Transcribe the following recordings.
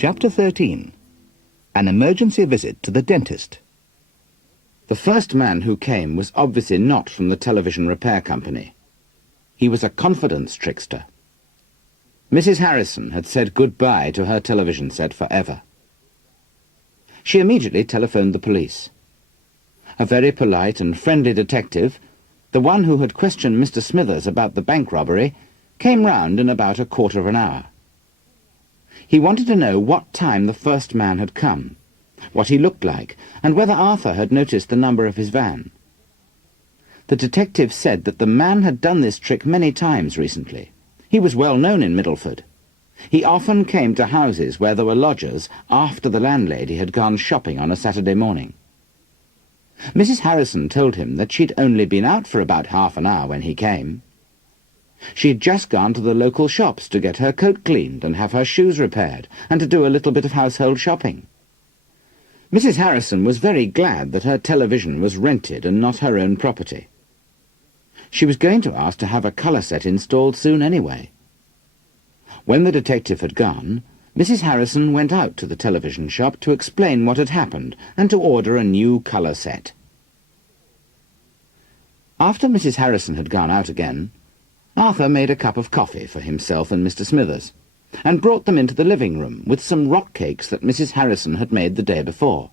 Chapter 13. An emergency visit to the dentist. The first man who came was obviously not from the television repair company. He was a confidence trickster. Mrs. Harrison had said goodbye to her television set forever. She immediately telephoned the police. A very polite and friendly detective, the one who had questioned Mr. Smithers about the bank robbery, came round in about a quarter of an hour. He wanted to know what time the first man had come, what he looked like, and whether Arthur had noticed the number of his van. The detective said that the man had done this trick many times recently. He was well known in Middleford. He often came to houses where there were lodgers after the landlady had gone shopping on a Saturday morning. Mrs. Harrison told him that she'd only been out for about half an hour when he came. She'd just gone to the local shops to get her coat cleaned and have her shoes repaired, and to do a little bit of household shopping. Mrs. Harrison was very glad that her television was rented and not her own property. She was going to ask to have a colour set installed soon anyway. When the detective had gone, Mrs. Harrison went out to the television shop to explain what had happened and to order a new colour set. After Mrs. Harrison had gone out again, Arthur made a cup of coffee for himself and Mr. Smithers, and brought them into the living room with some rock cakes that Mrs. Harrison had made the day before.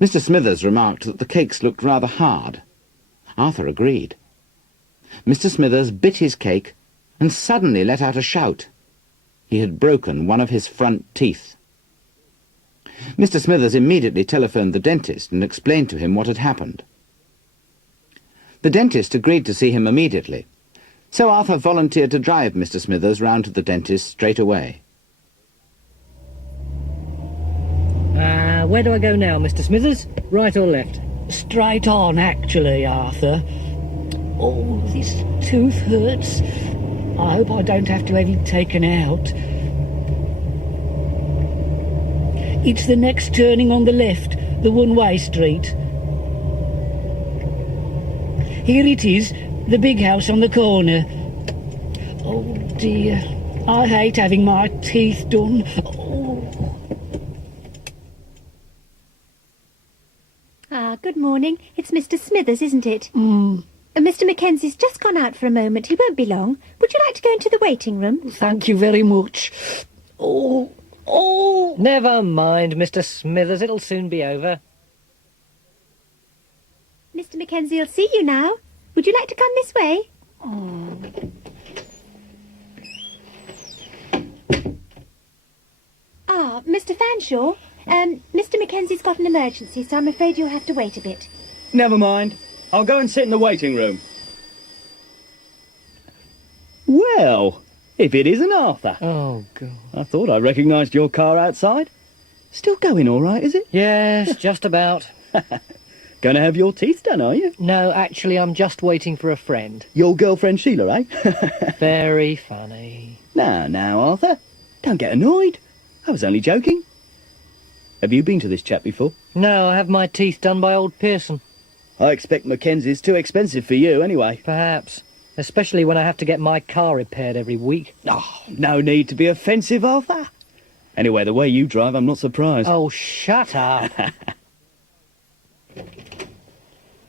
Mr. Smithers remarked that the cakes looked rather hard. Arthur agreed. Mr. Smithers bit his cake and suddenly let out a shout. He had broken one of his front teeth. Mr. Smithers immediately telephoned the dentist and explained to him what had happened. The dentist agreed to see him immediately, so Arthur volunteered to drive Mr. Smithers round to the dentist straight away. Where do I go now, Mr. Smithers? Right or left? Straight on, actually, Arthur. Oh, this tooth hurts. I hope I don't have to have it taken out. It's the next turning on the left, the one-way street. Here it is, the big house on the corner. Oh dear, I hate having my teeth done. Good morning. It's Mr. Smithers, isn't it? Mr. Mackenzie's just gone out for a moment. He won't be long. Would you like to go into the waiting room? Thank you very much. Oh. Never mind, Mr. Smithers. It'll soon be over. Mr. Mackenzie will see you now. Would you like to come this way? Mr. Fanshawe, Mr. Mackenzie's got an emergency, so I'm afraid you'll have to wait a bit. Never mind. I'll go and sit in the waiting room. Well, if it isn't Arthur. Oh, God. I thought I recognised your car outside. Still going all right, is it? Yes, just about. Going to have your teeth done, are you? No, actually, I'm just waiting for a friend. Your girlfriend Sheila, eh? Very funny. Now, Arthur. Don't get annoyed. I was only joking. Have you been to this chap before? No, I have my teeth done by old Pearson. I expect Mackenzie's too expensive for you, anyway. Perhaps. Especially when I have to get my car repaired every week. Oh, no need to be offensive, Arthur. Anyway, the way you drive, I'm not surprised. Oh, shut up.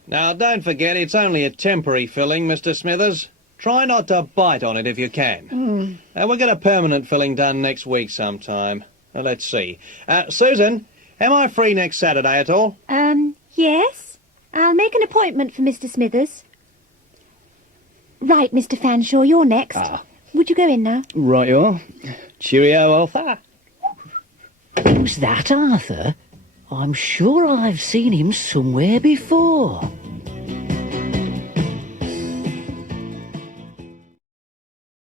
Now, don't forget it's only a temporary filling, Mr. Smithers. Try not to bite on it if you can. We'll get a permanent filling done next week sometime. Let's see. Susan, am I free next Saturday at all? Yes. I'll make an appointment for Mr. Smithers. Right, Mr. Fanshawe, you're next. Would you go in now? Right you are. Cheerio, Arthur. Who's that, Arthur? I'm sure I've seen him somewhere before.